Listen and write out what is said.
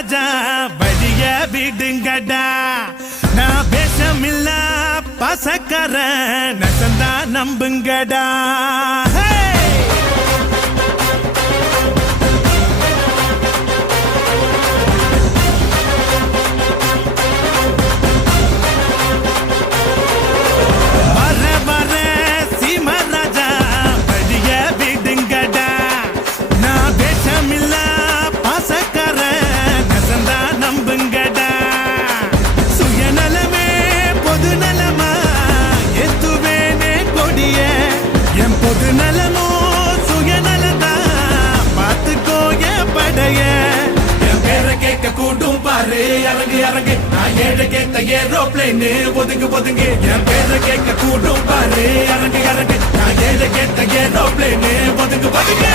ராஜா வழிய விடுங்கடா நான் பேசமில்ல பசக்கர நசந்தா நம்புங்கடா பொது நலமோ சுயநலதா பாத்துக்கோ என் படைய என் பேரை கேட்க கூட்டும் பாரு இறங்கு இறங்கு நான் ஏழை கேட்ட ஏரோப்ளைனு ஒதுங்கு ஒதுங்கு என் பேரை கேட்க கூட்டும் பாரு இறங்கு இறங்கு நான் ஏழை கேட்ட ஏரோப்ளைனு ஒதுங்கு ஒதுங்கு